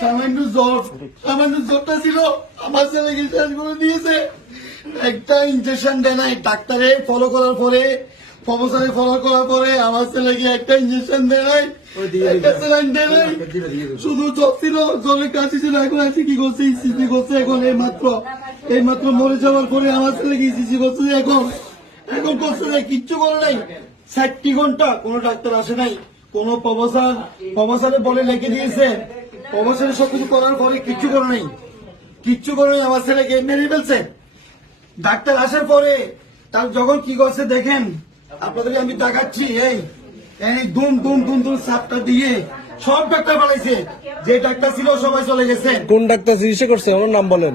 সামান্য জ্বরটা ছিল আমার ছেলেকে শেষ করে দিয়েছে। একটা ইঞ্জেকশন দেয় নাই ডাক্তারে ফলো করার পরে, প্রফেসরে ফলো করার পরে আমার ছেলেকে একটা ইঞ্জেকশন দেয় নাই, একটা স্যালাইন দেয় নাই। শুধু জ্বর ছিল, জ্বরের কাছে ছিল। এখন আছে কি করছে, ইসিজি করছে। এখন এই মাত্র মরে যাওয়ার পরে আমার ছেলেকে ইসিজি করছে। এখন করছে যে কিচ্ছু করে নাই। 60 ঘন্টা কোন ডাক্তার আসে নাই, কোন প্রফেসরে বলে লিখে দিয়েছে। প্রফেসরে সবকিছু করার পরে কিচ্ছু করে নাই। আমার ছেলেকে মেরে ফেলছে। ডাক্তার আসার পরে তার যখন কি করছে দেখেন, আপনাদেরকে আমি দেখাচ্ছি। এই দুম সাপটা দিয়ে সব ডাক্তার পালাইছে। যে ডাক্তার ছিল সবাই চলে গেছে। কোন ডাক্তার চিকিৎসা করছে আমার নাম বলেন।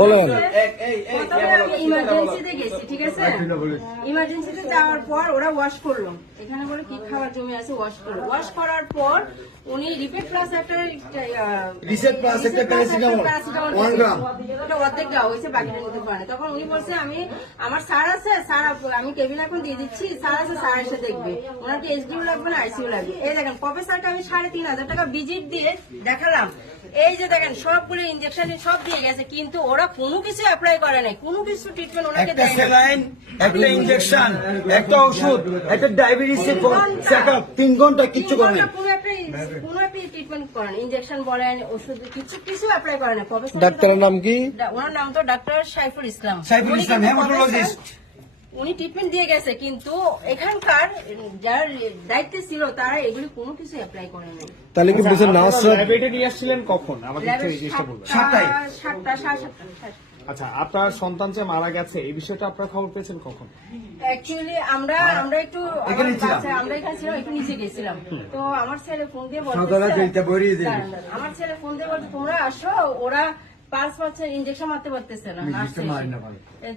বলেন। ইমার্জেন্সিতে গেছি, ঠিক আছে। ইমার্জেন্সিতে যাওয়ার পর ওরা ওয়াশ করলো, এখানে বলে কি খাবার জমি আছে, ওয়াশ করলো। ওয়াশ করার পর উনি রিপেট প্লাস একটা প্যারাসিটামল 1 গ্রাম ওটা অর্ধেক দেওয়া হয়েছে, বাকিটা নিতে পারে। তখন উনি বলছে আমার স্যার আছে, স্যার আমি কেবিন এখন দিয়ে দিচ্ছি, স্যার আছে, স্যার এসে দেখবে। ওনাকে এসডিও লাগবে না আইসিইউ লাগবে। এই দেখেন প্রফেসরকে আমি 3,500 টাকা ভিজিট দিয়ে দেখালাম। এই যে দেখেন সবগুলো ইঞ্জেকশন সব দিয়ে গেছে, কিন্তু ওরা কোনো কিছু অ্যাপ্লাই করে নাই, কোনো কিছু ট্রিটমেন্ট ওনাকে একটা দেয় নাই। স্যালাইন, একটা ইঞ্জেকশন, একটা ওষুধ, একটা ডায়াবেটিস চেকআপ 3 ঘন্টা কিচ্ছু করে নাই। কোনো একটা ট্রিটমেন্ট করেন, ইঞ্জেকশন বলেন, ওষুধ কিছু অ্যাপ্লাই করে না। প্রফেসর ডাক্তারের নাম কি? ওনার নাম তো ডাক্তার সাইফুল ইসলাম। হেমাটোলজিস্ট। উনি ট্রিটমেন্ট দিয়ে গেছে, কিন্তু এখানকার যার দায়িত্বে ছিল তারা এগুলি কোনো কিছু অ্যাপ্লাই করে নাই। তাহলে কি বুঝেন না? ল্যাবে নিয়ে আসছিলেন কখন? আমাকে একটু এই জিনিসটা বলবেন। 7টা 7:30। আচ্ছা, আপনার সন্তান যে মারা গেছে এই বিষয়টা আপনার খবর পেয়েছেন কখন? অ্যাকচুয়ালি আমরা একটু আমরা এখানে ছিলাম, একটু নিচে গেছিলাম। তো আমার ছেলে ফোন দিয়ে বলছে, আমার ছেলে ফোন দিয়ে বলছে তোমরা আসো, ওরা 5 বছর ইঞ্জেকশন মারতে পারতেছে না।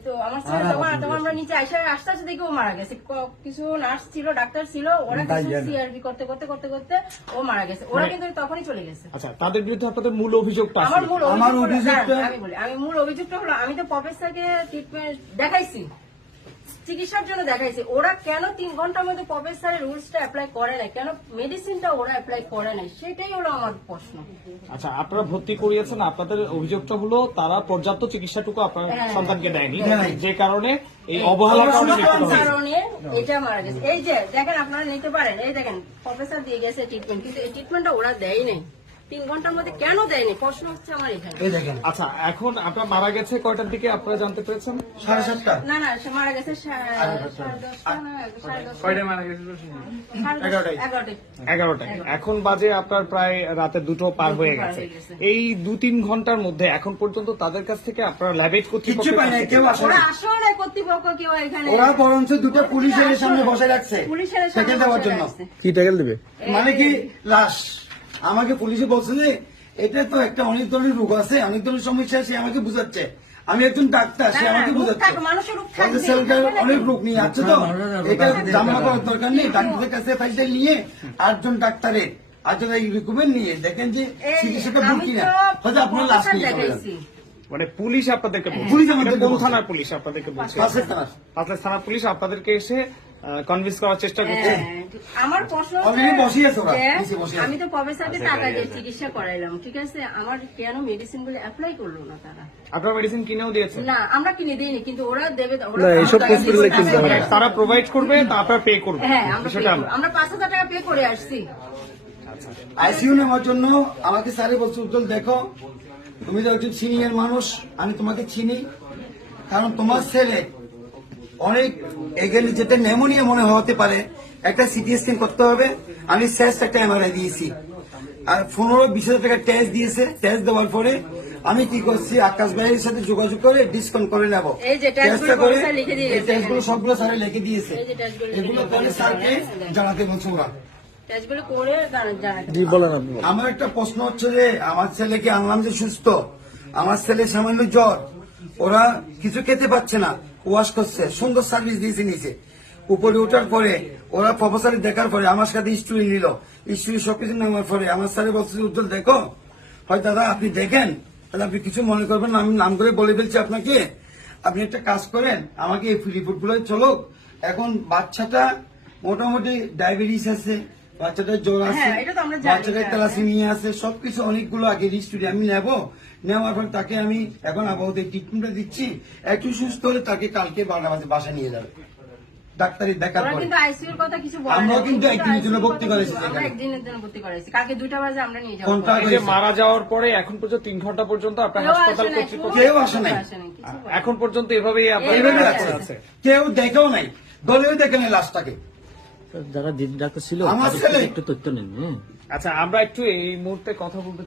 তো আমার ছেলে তখন আমরা নিচে আইসা আস্তে আস্তে দেখে ও মারা গেছে। কিছু নার্স ছিল, ডাক্তার ছিল, ওরা কিছু সিআরবি করতে ও মারা গেছে। ওরা কিন্তু তখনই চলে গেছে। আচ্ছা, তাদের বিরুদ্ধে আপনাদের মূল অভিযোগটা আছে? আমি মূল অভিযোগটা হলো, আমি তো প্রফেসরকে ট্রিটমেন্ট দেখাইছি, চিকিৎসার জন্য দেখাইছি। ওরা কেন 3 ঘন্টার মধ্যে প্রফেসরের রুলসটা অ্যাপ্লাই করে নাই, কেন মেডিসিনটা ওরা অ্যাপ্লাই করে নাই, সেটাই হলো আমার প্রশ্ন। আচ্ছা, আপনারা ভর্তি করিয়েছেন, আপনাদের অভিযোগটা হলো তারা পর্যাপ্ত চিকিৎসাটুকু আপনার সন্তানকে দেয়নি, যে কারণে এই অবহেলার কারণে এটা মারা গেছে। এই যে দেখেন, আপনারা নিতে পারেন, এই দেখেন প্রফেসর দিয়ে গেছে ট্রিটমেন্ট, কিন্তু এই ট্রিটমেন্টটা ওরা দেয় নাই। 3 ঘন্টার মধ্যে কেন দেয়নি, প্রশ্ন হচ্ছে আমার এখানে। আচ্ছা, এখন আপনার মারা গেছে কয়টার দিকে আপনারা জানতে পেরেছেন? 7:30। না সে মারা গেছে 11টায়। এখন বাজে আপনার প্রায় রাতে 2টো পার হয়ে গেছে। এই 2-3 ঘন্টার মধ্যে এখন পর্যন্ত তাদের কাছ থেকে আপনারা ল্যাবেট কিচ্ছু পাই নাই, কেউ আসে ওরা না। আসলে না, কর্তৃপক্ষ কেউ এখানে, ওরা বরঞ্চ 2টা পুলিশের সামনে বসে রাখছে পুলিশের সেকেন্ড দেওয়ার জন্য। কি টাকা দেবে? মানে কি লাশ আমাকে পুলিশে বলছে যে এটা তো একটা অনেক ধরনের রোগ আছে, অনেক ধরনের সমস্যা, সে আমাকে বুঝাচ্ছে। আমি একজন ডাক্তার, সে আমাকে বুঝাচ্ছে অনেক রোগ নিয়ে আছে, তো এটা জামা করার দরকার নেই। ডাক্তারের কাছে ফাইলটা নিয়ে 8জন ডাক্তারের 8জন রিকমেন্ড নিয়ে দেখেন যে চিকিৎসাটা ভুল কিনা, হয়তো আপনার লাশ নিয়ে মানে পুলিশ আপনাদেরকে পুলিশ আমাদের কোন থানার পুলিশ আপনাদেরকে বলছে? পাশের থানা। পাঁচলা থানা পুলিশ আপনাদেরকে এসে কনভিন্স করার চেষ্টা করছে। আমার প্রশ্ন আমি তো প্রফেসরকে টাকা দিয়ে চিকিৎসা করাইলাম, ঠিক আছে, আমার কেন মেডিসিন গুলো অ্যাপ্লাই করলো না তারা? আপনারা মেডিসিন কিনেও দিয়েছেন? না, আমরা কিনে দিইনি, কিন্তু ওরা দেবে, তারা প্রোভাইড করবে, তারপর পে করবে। হ্যাঁ, আমরা 5,000 টাকা পে করে আসছি। আইসিইউ নেওয়ার জন্য আমাকে স্যারে বলছে, উজ্জ্বল দেখো তুমি তো একজন সিনিয়র মানুষ, আমি তোমাকে চিনি, কারণ তোমার ছেলে অনেক এখানে যেটা নেমোনিয়া মনে হতে পারে, একটা সিটি স্ক্যান করতে হবে। আমি শেষ একটা এমআরআই দিয়েছি, আর 15-20 হাজার টাকা টেস্ট দিয়েছে। টেস্ট দেওয়ার পরে আমি কি করছি, আকাশ ভাইয়ের সাথে যোগাযোগ করে ডিসকাউন্ট করে নেবো। টেস্টগুলো সবগুলো স্যারে লিখে দিয়েছে, এগুলো করে স্যারকে জানাতে বলছে ওরা। আমার একটা প্রশ্ন হচ্ছে যে আমার ছেলেকে আনলাম যে সুস্থ, আমার ছেলে সামান্য জ্বর, ওরা কিছু খেতে পাচ্ছে না, ওয়াশ করছে, সুন্দর সার্ভিস দিয়েছে নিচে। উপরে ওঠার পরে ওরা প্রফেসর দেখার পরে আমার সাথে স্টুডেন্ট নিল, স্টুডেন্ট সবকিছু নেওয়ার পরে আমার স্যারে বলছে, উজ্জ্বল দেখো, হয় দাদা আপনি দেখেন, তাহলে আপনি কিছু মনে করবেন না, আমি নাম করে বলে ফেলছি আপনাকে, আপনি একটা কাজ করেন, আমাকে এই রিপোর্ট গুলো চলো। এখন বাচ্চাটা মোটামুটি ডায়াবেটিস আছে, বাচ্চাটার জ্বর আছে, হ্যাঁ, এটা তো আমরা জানি, বাচ্চাটার হ্যাঁ, থ্যালাসেমিয়া আছে, সবকিছু অনেকগুলো আগে হিস্ট্রি আমি নেওয়ার পর তাকে আমি এখন আপাতত ট্রিটমেন্টটা দিচ্ছি। একটু সুস্থ হলে তাকে কালকে বাসায় নিয়ে যাবে ডাক্তারি দেখার ওরা পরে। কিন্তু আইসিইউর কথা কিছু বলে আমরাও না। কিন্তু একদিনের জন্য ICU ভর্তি কথা করেছি কিছু- আমরা সেখানে। একদিনের জন্য ভর্তি করেছি, কালকে 2টা বাজে আমরা নিয়ে যাবো। কোনটা এই যে মারা যাওয়ার পরে এখন পর্যন্ত 3 ঘন্টা পর্যন্ত আপনার কেউ হাসপাতাল আসে নাই, কর্তৃপক্ষ কেউ আসে নাই। কিছু বলে না। এখন পর্যন্ত এভাবেই আপনার এইভাবে এইভাবে আছে। কেউ দেখেও নাই, দলেও দেখে নাই লাশটাকে। যারা দিন ডাক্তার ছিল আমার তাদের ছেলে। থেকে একটু তথ্য নেন, হ্যাঁ। আচ্ছা আমরা একটু এই মুহূর্তে কথা বলতে